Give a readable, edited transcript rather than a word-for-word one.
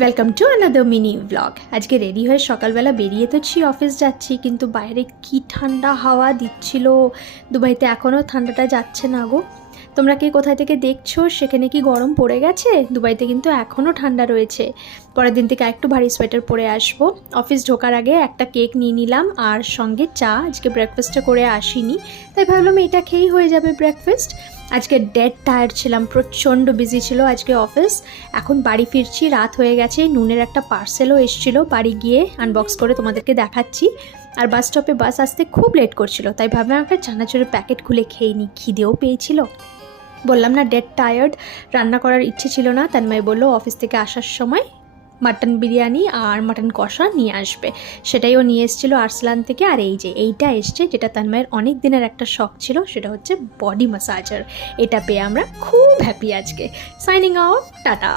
Welcome to another mini blog. আজকে ready হয়ে সকালবেলা বেরিয়ে তো অফিস যাচ্ছি, কিন্তু বাইরে কি ঠান্ডা হাওয়া দিচ্ছিল। দুবাইতে এখনও ঠান্ডাটা যাচ্ছে না গো। তোমরা কি কোথায় থেকে দেখছো, সেখানে কি গরম পড়ে গেছে? দুবাইতে কিন্তু এখনও ঠান্ডা রয়েছে। পরের দিন থেকে একটু ভারী সোয়েটার পরে আসবো। অফিস ঢোকার আগে একটা কেক নিয়ে নিলাম আর সঙ্গে চা। আজকে ব্রেকফাস্টটা করে আসিনি, তাই ভাবলাম এটা খেয়েই হয়ে যাবে ব্রেকফাস্ট। আজকে ডেড টায়ার্ড ছিলাম, প্রচণ্ড বিজি ছিল আজকে অফিস। এখন বাড়ি ফিরছি, রাত হয়ে গেছে। নুনের একটা পার্সেলও এসেছিলো, বাড়ি গিয়ে আনবক্স করে তোমাদেরকে দেখাচ্ছি। আর বাস স্টপে বাস আসতে খুব লেট করছিল, তাই ভাবলাম একটা চানাচুরের প্যাকেট খুলে খেয়ে নিই। খিদেও পেয়েছিল। বললাম না ডেড টায়ার্ড, রান্না করার ইচ্ছে ছিল না। তানময় বললো অফিস থেকে আসার সময় মাটন বিরিয়ানি আর মাটন কষা নিয়ে আসবে, সেটাইও নিয়ে এসেছিলো আর্সলান থেকে। আর এই যে এইটা এসছে, যেটা তানময়ের অনেক দিনের একটা শখ ছিল, সেটা হচ্ছে বডি ম্যাসাজার। এটা পেয়ে আমরা খুব হ্যাপি আজকে। Signing off, tata.